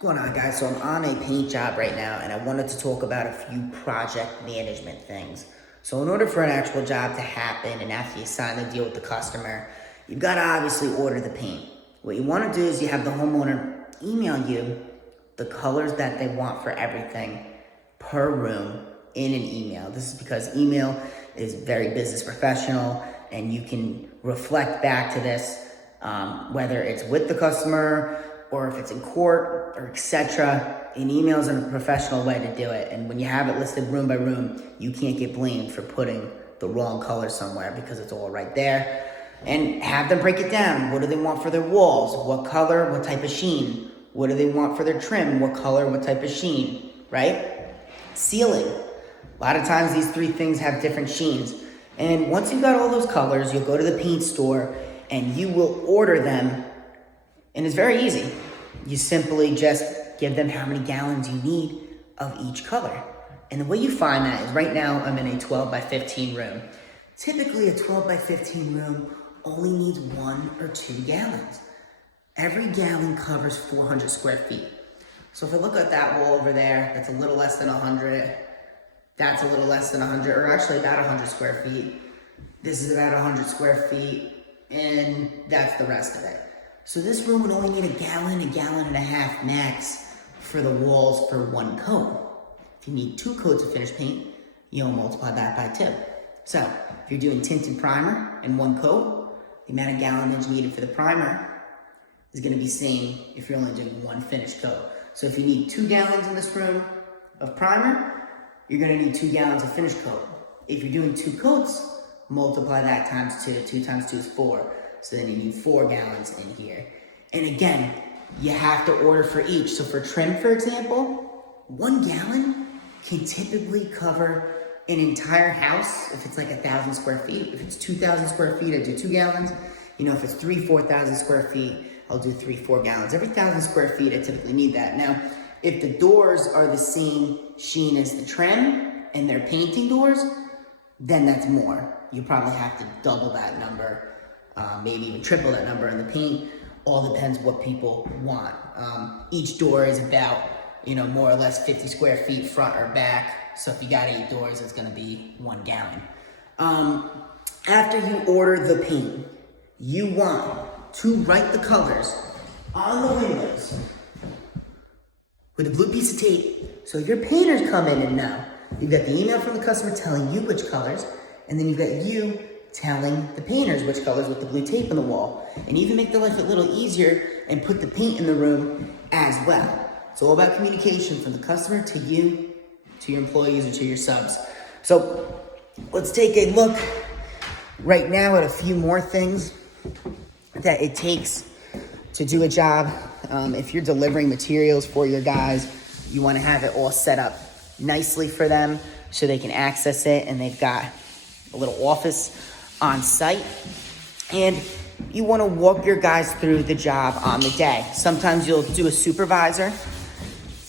What's going on, guys? So I'm on a paint job right now, and I wanted to talk about a few project management things. So in order for an actual job to happen and after you sign the deal with the customer, you've got to obviously order the paint. What you want to do is you have the homeowner email you the colors that they want for everything per room in an email. This is because email is very business professional, and you can reflect back to this, whether it's with the customer or if it's in court or etc. An email is a professional way to do it. And when you have it listed room by room, you can't get blamed for putting the wrong color somewhere because it's all right there. And have them break it down. What do they want for their walls? What color? What type of sheen? What do they want for their trim? What color? What type of sheen? Right? Ceiling. A lot of times these three things have different sheens. And once you've got all those colors, you'll go to the paint store and you will order them. And it's very easy. You simply just give them how many gallons you need of each color. And the way you find that is right now I'm in a 12 by 15 room. Typically a 12 by 15 room only needs 1 or 2 gallons. Every gallon covers 400 square feet. So if I look at that wall over there, that's a little less than 100. That's a little less than 100, or actually about 100 square feet. This is about 100 square feet, and that's the rest of it. So this room would only need a gallon and a half max for the walls for 1 coat. If you need 2 coats of finished paint, you'll multiply that by 2. So if you're doing tint and primer in 1 coat, the amount of gallonage needed for the primer is gonna be same if you're only doing 1 finished coat. So if you need 2 gallons in this room of primer, you're gonna need 2 gallons of finished coat. If you're doing 2 coats, multiply that times 2. 2 times 2 is 4. So then you need 4 gallons in here. And again, you have to order for each. So for trim, for example, 1 gallon can typically cover an entire house if it's like 1,000 square feet. If it's 2,000 square feet, I do 2 gallons. You know, if it's 4,000 square feet, I'll do 4 gallons. Every 1,000 square feet, I typically need that. Now, if the doors are the same sheen as the trim and they're painting doors, then that's more. You probably have to double that number, maybe even triple that number in the paint. All depends what people want. Each door is about, more or less 50 square feet front or back. So if you got 8 doors, it's gonna be 1 gallon. After you order the paint, you want to write the colors on the windows with a blue piece of tape. So your painters come in and know. You've got the email from the customer telling you which colors, and then you've got you telling the painters which colors with the blue tape on the wall. And even make their life a little easier and put the paint in the room as well. It's all about communication from the customer to you, to your employees, or to your subs. So let's take a look right now at a few more things that it takes to do a job. If you're delivering materials for your guys, you want to have it all set up nicely for them so they can access it, and they've got a little office on site. And you want to walk your guys through the job on the day. Sometimes you'll do a supervisor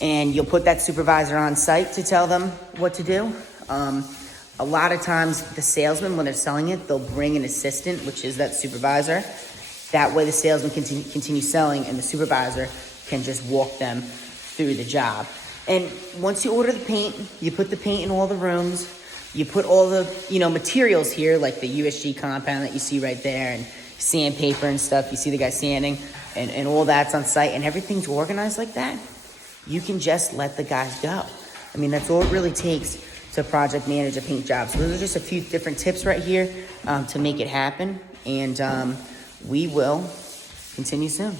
and you'll put that supervisor on site to tell them what to do. A lot of times the salesman, when they're selling it, they'll bring an assistant, which is that supervisor. That way the salesman can continue selling, and the supervisor can just walk them through the job. And once you order the paint, you put the paint in all the rooms. You put all the, materials here, like the USG compound that you see right there, and sandpaper and stuff. You see the guy sanding, and all that's on site, and everything's organized like that. You can just let the guys go. I mean, that's all it really takes to project manage a paint job. So those are just a few different tips right here to make it happen. And we will continue soon.